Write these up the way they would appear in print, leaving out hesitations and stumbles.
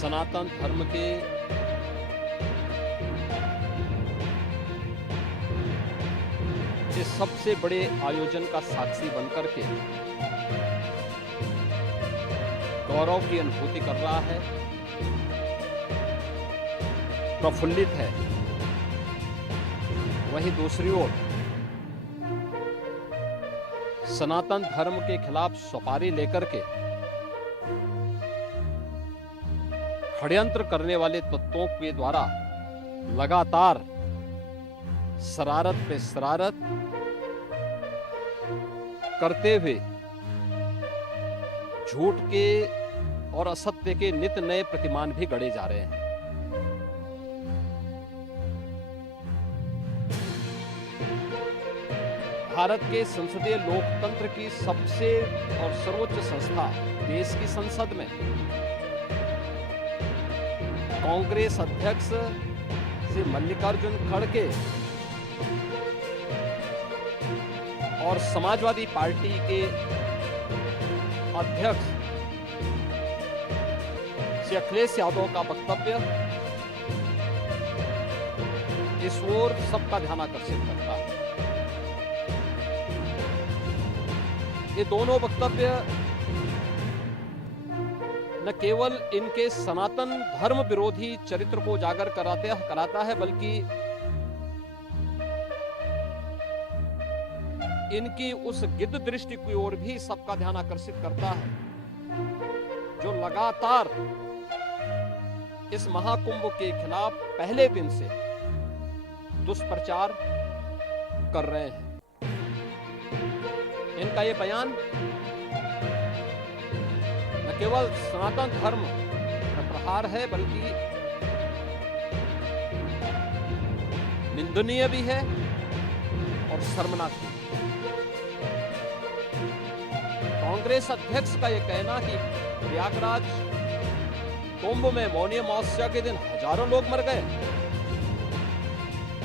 सनातन धर्म के इस सबसे बड़े आयोजन का साक्षी बनकर के गौरव की अनुभूति कर रहा है, प्रफुल्लित है। वहीं दूसरी ओर सनातन धर्म के खिलाफ सपारी लेकर के षड्यंत्र करने वाले तत्वों के द्वारा लगातार शरारत पे शरारत करते हुए झूठ के और असत्य के नित नए प्रतिमान भी गढ़े जा रहे हैं। भारत के संसदीय लोकतंत्र की सबसे और सर्वोच्च संस्था देश की संसद में कांग्रेस अध्यक्ष श्री मल्लिकार्जुन खड़गे और समाजवादी पार्टी के अध्यक्ष श्री अखिलेश यादव का वक्तव्य इस ओर सबका ध्यान आकर्षित करता है। ये दोनों वक्तव्य न केवल इनके सनातन धर्म विरोधी चरित्र को उजागर कराता है, बल्कि इनकी उस गिद्ध दृष्टि की ओर भी सबका ध्यान आकर्षित करता है, जो लगातार इस महाकुंभ के खिलाफ पहले दिन से दुष्प्रचार कर रहे हैं। इनका ये बयान न केवल सनातन धर्म का प्रहार है, बल्कि निंदनीय भी है और शर्मनाक भी। कांग्रेस अध्यक्ष का यह कहना कि प्रयागराज कुंभ में मौनी अमावस्या के दिन हजारों लोग मर गए,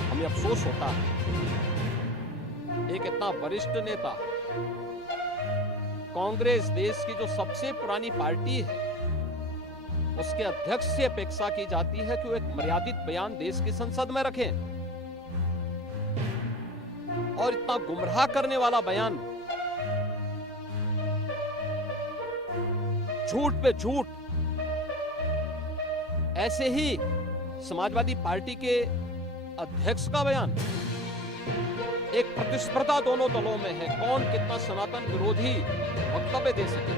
हमें अफसोस होता है। एक इतना वरिष्ठ नेता, कांग्रेस देश की जो सबसे पुरानी पार्टी है, उसके अध्यक्ष से अपेक्षा की जाती है कि वो एक मर्यादित बयान देश की संसद में रखें, और इतना गुमराह करने वाला बयान, झूठ पे झूठ। ऐसे ही समाजवादी पार्टी के अध्यक्ष का बयान एक प्रतिस्पर्धा दोनों दलों में है, कौन कितना सनातन विरोधी वक्तव्य दे सके।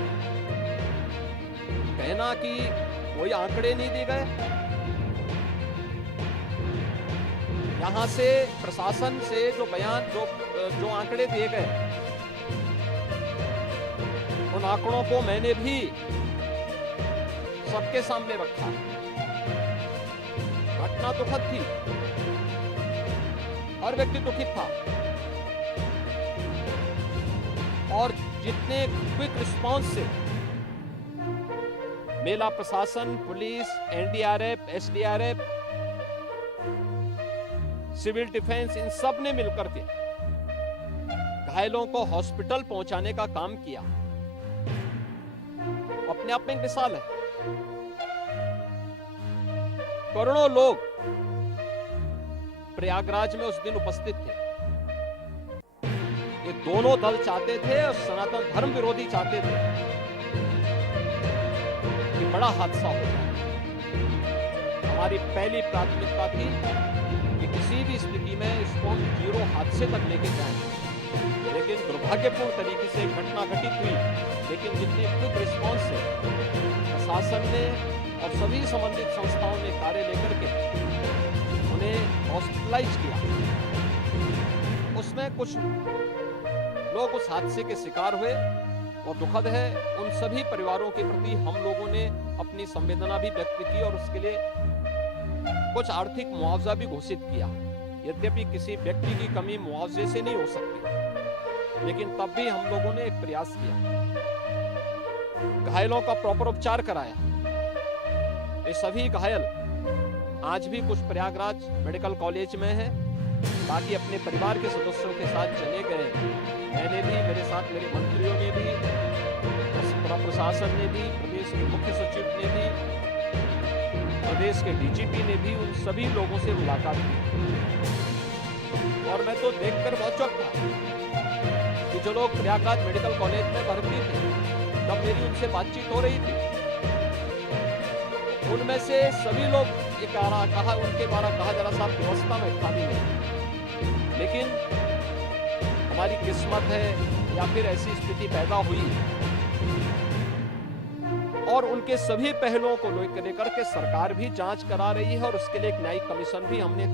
कहना कि कोई आंकड़े नहीं दिए गए, यहां से प्रशासन से जो बयान जो आंकड़े दिए गए, उन आंकड़ों को मैंने भी सबके सामने रखा। घटना दुखद थी, हर व्यक्ति दुखित था, और जितने क्विक रिस्पांस से मेला प्रशासन, पुलिस, एनडीआरएफ, एसडीआरएफ, सिविल डिफेंस, इन सब ने मिलकर के घायलों को हॉस्पिटल पहुंचाने का काम किया, अपने आप में एक मिसाल है। करोड़ों लोग प्रयागराज में उस दिन उपस्थित थे। ये दोनों दल चाहते थे और सनातन धर्म विरोधी चाहते थे कि बड़ा हादसा हो जाए। हमारी पहली प्राथमिकता थी कि किसी भी स्थिति में इसको हम जीरो हादसे तक लेके जाएं, लेकिन दुर्भाग्यपूर्ण तरीके से घटना घटित हुई। लेकिन जितनी क्विक रिस्पॉन्स से प्रशासन ने और सभी संबंधित संस्थाओं ने कार्य लेकर के उन्हें हॉस्पिटलाइज किया, उसमें कुछ लोग उस हादसे के शिकार हुए, और दुखद है। उन सभी परिवारों के प्रति हम लोगों ने अपनी संवेदना भी व्यक्त की और उसके लिए कुछ आर्थिक मुआवजा भी घोषित किया। यद्यपि किसी व्यक्ति की कमी मुआवजे से नहीं हो सकती, लेकिन तब भी हम लोगों ने एक प्रयास किया, घायलों का प्रॉपर उपचार कराया। ये सभी घायल आज भी कुछ प्रयागराज मेडिकल कॉलेज में हैं, बाकी अपने परिवार के सदस्यों के साथ चले गए। मैंने भी, मेरे साथ मेरे मंत्रियों ने भी, प्रशासन ने भी, प्रदेश के मुख्य सचिव ने भी, प्रदेश के डीजीपी ने भी उन सभी लोगों से मुलाकात की और मैं तो देखकर बहुत चौंक था कि जो लोग प्रयागराज मेडिकल कॉलेज में भर्ती थे तब मेरी उनसे बातचीत हो रही थी, उनमें से सभी लोग ये कहा उनके द्वारा कहा जरा सा व्यवस्था में खामी नहीं, लेकिन हमारी किस्मत है या फिर ऐसी स्थिति पैदा हुई और उनके सभी पहलुओं को लेकर के सरकार भी जांच करा रही है और उसके लिए एक न्यायिक कमीशन भी हमने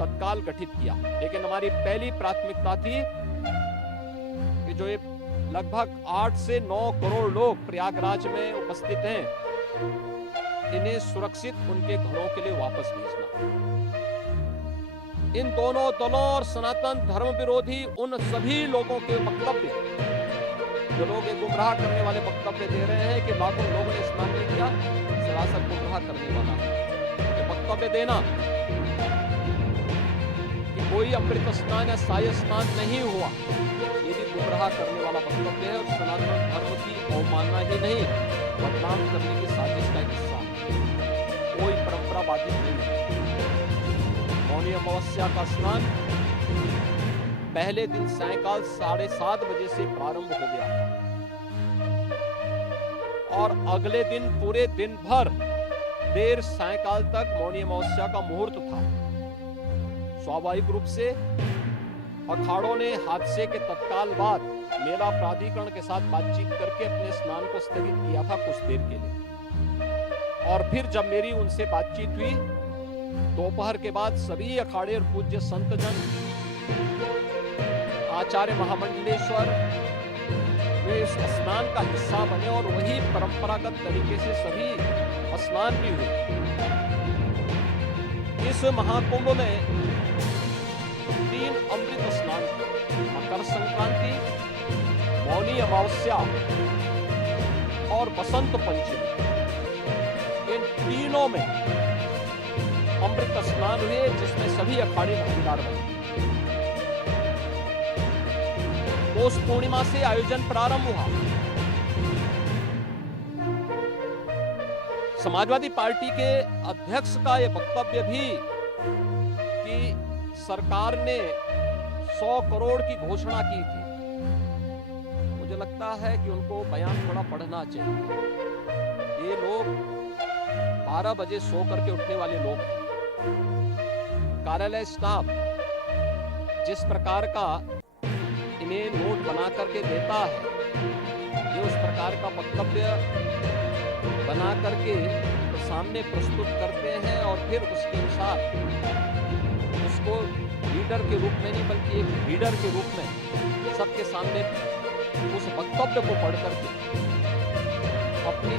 तत्काल गठित किया। लेकिन हमारी पहली प्राथमिकता थी कि जो ये लगभग 8 से 9 करोड़ लोग प्रयागराज में उपस्थित हैं, इन्हें सुरक्षित उनके घरों के लिए वापस भेजना। इन दोनों दलों और सनातन धर्म विरोधी उन सभी लोगों के वक्तव्य, जो लोग ये गुमराह करने वाले वक्तव्य दे रहे हैं कि लाखों लोगों ने स्नान नहीं किया, सरासर गुमराह करने वाला ये वक्तव्य देना कि कोई अमृत स्नान या साय स्नान नहीं हुआ, ये भी गुमराह करने वाला वक्तव्य है और सनातन धर्म की अवमानना ही नहीं, बदनाम करने की साजिश का हिस्सा कोई परंपरा बाधित नहीं है। मौनी अमावस्या का स्नान पहले दिन सायकाल 7:30 बजे से प्रारंभ हो गया और अगले दिन पूरे दिन भर देर सायकाल तक मौनी अमावस्या का मुहूर्त था। स्वाभाविक रूप से अखाड़ों ने हादसे के तत्काल बाद मेला प्राधिकरण के साथ बातचीत करके अपने स्नान को स्थगित किया था कुछ देर के लिए। और फिर जब मेरी उनसे बातचीत हुई दोपहर के बाद सभी अखाड़े और पूज्य संतजन, आचार्य महामंडलेश्वर वे इस स्नान का हिस्सा बने और वही परंपरागत तरीके से सभी स्नान भी हुए। इस महाकुंभ में 3 अमृत स्नान, मकर संक्रांति, मौनी अमावस्या और बसंत पंचमी, इन तीनों में अमृत स्नान हुए जिसमें सभी अखाड़े भागीदार बने। पौष पूर्णिमा से आयोजन प्रारंभ हुआ। समाजवादी पार्टी के अध्यक्ष का यह वक्तव्य भी कि सरकार ने 100 करोड़ की घोषणा की थी, मुझे लगता है कि उनको बयान थोड़ा पढ़ना चाहिए। ये लोग 12 बजे सो करके उठने वाले लोग हैं। कार्यालय स्टाफ जिस प्रकार का इन्हें नोट बना करके देता है, ये उस प्रकार का वक्तव्य बना करके तो सामने प्रस्तुत करते हैं और फिर उसके अनुसार उसको लीडर के रूप में नहीं बल्कि एक लीडर के रूप में सबके सामने उस वक्तव्य को पढ़ करके अपनी